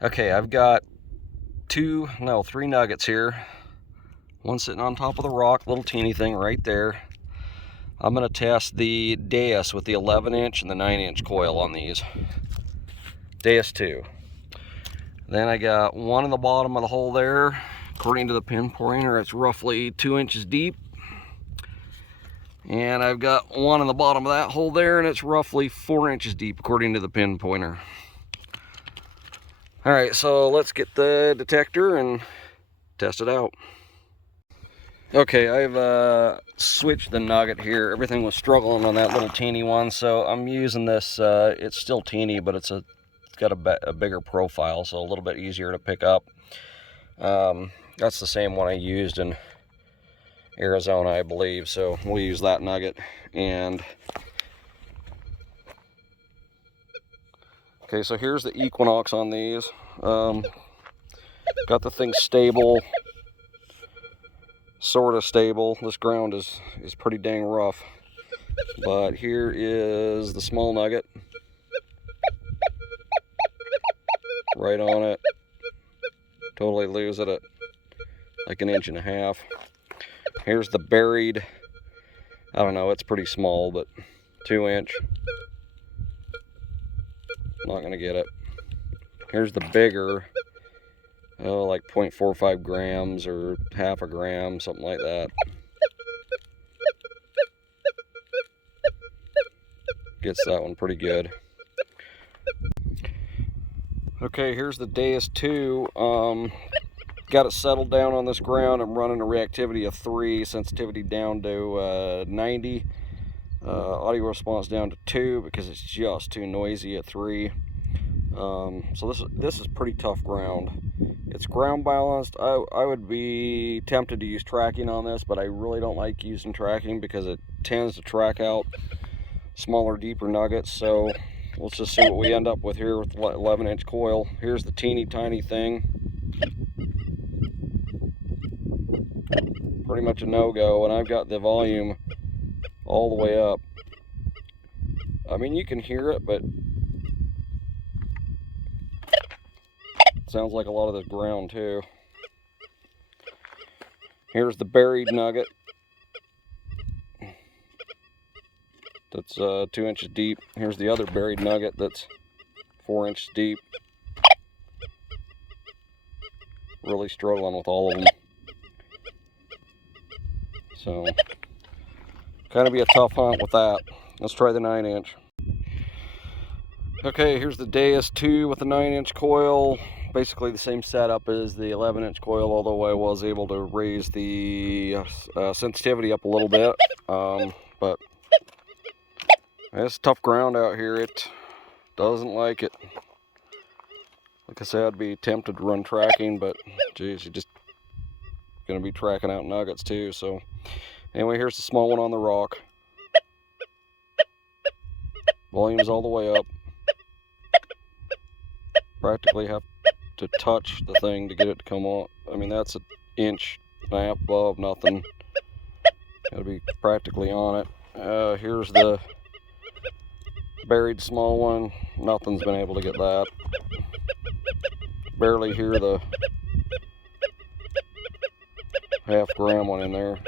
Okay, I've got three nuggets here. One sitting on top of the rock, little teeny thing right there. I'm going to test the Deus with the 11-inch and the 9-inch coil on these. Deus 2. Then I got one in the bottom of the hole there. According to the pin pointer, it's roughly 2 inches deep. And I've got one in the bottom of that hole there, and it's roughly 4 inches deep according to the pin pointer. Alright, so let's get the detector and test it out. Okay, I've switched the nugget here. Everything was struggling on that little teeny one, so I'm using this. It's still teeny, but it's got a bigger profile, so a little bit easier to pick up. That's the same one I used in Arizona, I believe, so we'll use that nugget. And okay, so here's the Equinox on these. Got the thing stable, sort of stable. This ground is pretty dang rough. But here is the small nugget. Right on it. Totally lose it at like 1.5 inches. Here's the buried, I don't know, it's pretty small, but 2-inch. Not gonna get it. Here's the bigger, like 0.45 grams or half a gram, something like that. Gets that one pretty good. Okay, here's the Deus 2. Got it settled down on this ground. I'm running a reactivity of 3, sensitivity down to 90, audio response down to 2 because it's just too noisy at 3. So this is pretty tough ground. It's ground balanced. I would be tempted to use tracking on this, but I really don't like using tracking because it tends to track out smaller, deeper nuggets. So let's just see what we end up with here with the 11-inch coil. Here's the teeny tiny thing. Pretty much a no-go, and I've got the volume all the way up. I mean, you can hear it, but it sounds like a lot of the ground too. Here's the buried nugget. That's 2 inches deep. Here's the other buried nugget that's 4 inches deep. Really struggling with all of them. So, kind of be a tough hunt with that. Let's try the 9-inch. Okay, here's the Deus 2 with the 9-inch coil. Basically the same setup as the 11-inch coil, although I was able to raise the sensitivity up a little bit. But it's tough ground out here. It doesn't like it. Like I said, I'd be tempted to run tracking, but geez, you're just going to be tracking out nuggets too. So anyway, here's the small one on the rock. Volume's all the way up. Practically have to touch the thing to get it to come on. I mean, that's 1.5 inches above, nothing. Gotta be practically on it. Here's the buried small one. Nothing's been able to get that. Barely hear the half gram one in there.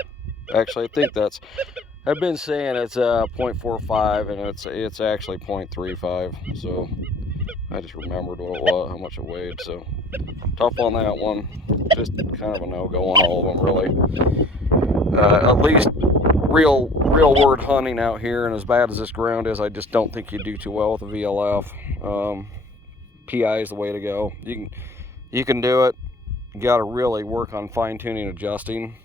Actually, I think I've been saying it's 0.45 and it's actually 0.35. So I just remembered what it was, how much it weighed. So tough on that one. Just kind of a no-go on all of them, really. At least real word hunting out here, and as bad as this ground is, I just don't think you do too well with a VLF. PI is the way to go. You can do it. You got to really work on fine-tuning adjusting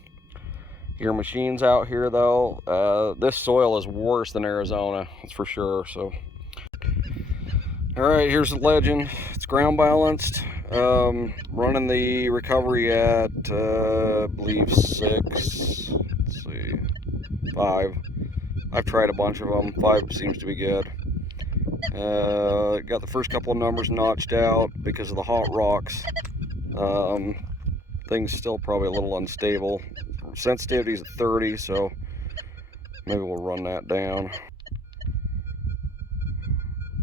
your machines out here, though. This soil is worse than Arizona, that's for sure. So alright, here's the Legend. It's ground balanced. Running the recovery at I believe 6. Let's see, 5. I've tried a bunch of them. 5 seems to be good. Got the first couple of numbers notched out because of the hot rocks. Things still probably a little unstable. Sensitivity's at 30, so maybe we'll run that down.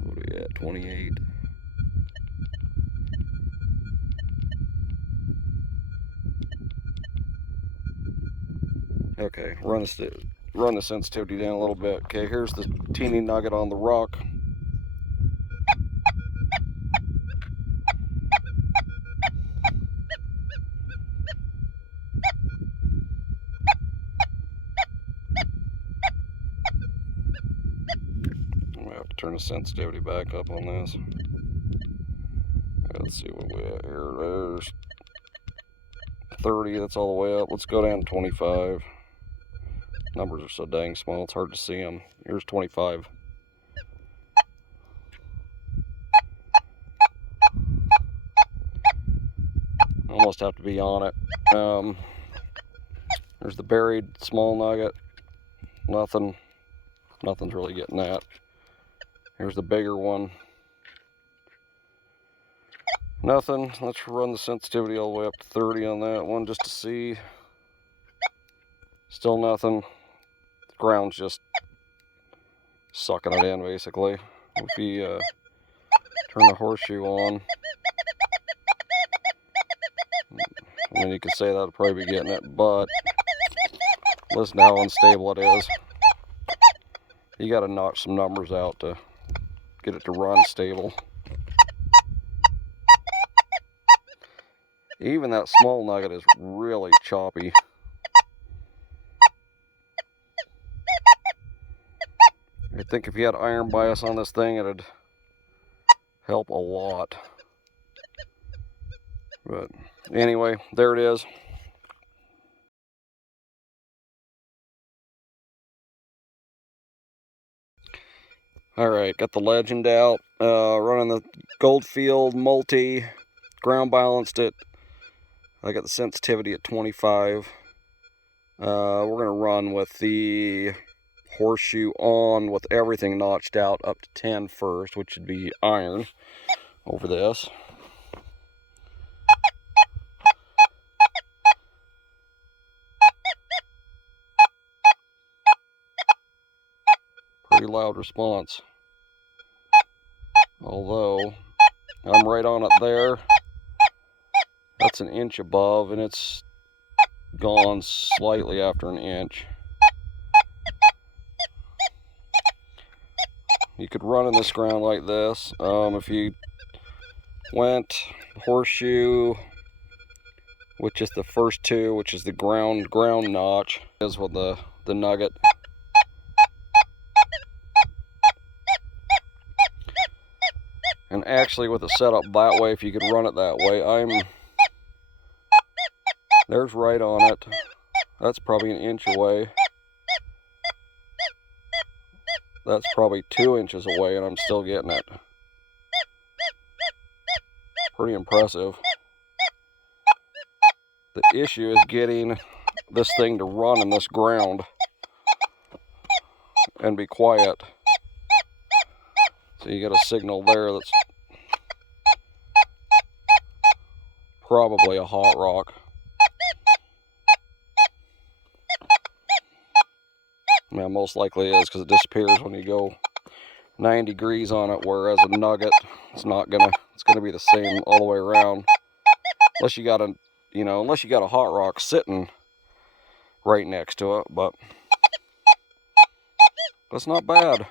What are we at? 28. Okay, run the sensitivity down a little bit. Okay, here's the teeny nugget on the rock. I'm gonna have to turn the sensitivity back up on this. Let's see what we at here. There's 30, that's all the way up. Let's go down to 25. Numbers are so dang small, it's hard to see them. Here's 25. Almost have to be on it. There's the buried small nugget. Nothing's really getting that. Here's the bigger one. Nothing. Let's run the sensitivity all the way up to 30 on that one just to see. Still nothing. The ground's just sucking it in, basically. If you turn the horseshoe on, I mean, you could say that'll probably be getting it, but listen to how unstable it is. You got to notch some numbers out to get it to run stable. Even that small nugget is really choppy. I think if you had iron bias on this thing, it'd help a lot. But anyway, there it is. Alright, got the legend out. Running the Goldfield multi. Ground balanced it. I got the sensitivity at 25. We're going to run with the horseshoe on with everything notched out up to 10 first, which would be iron over this. Pretty loud response. Although, I'm right on it there. That's an inch above, and it's gone slightly after an inch. You could run in this ground like this. If you went horseshoe, which is the first two, which is the ground notch, is with the nugget. And actually with the setup that way, if you could run it that way, there's right on it. That's probably an inch away. That's probably 2 inches away, and I'm still getting it. Pretty impressive. The issue is getting this thing to run in this ground and be quiet. So you get a signal there that's probably a hot rock. Yeah, most likely is, because it disappears when you go 9 degrees on it, whereas a nugget, it's gonna be the same all the way around. Unless you got a hot rock sitting right next to it, but that's not bad.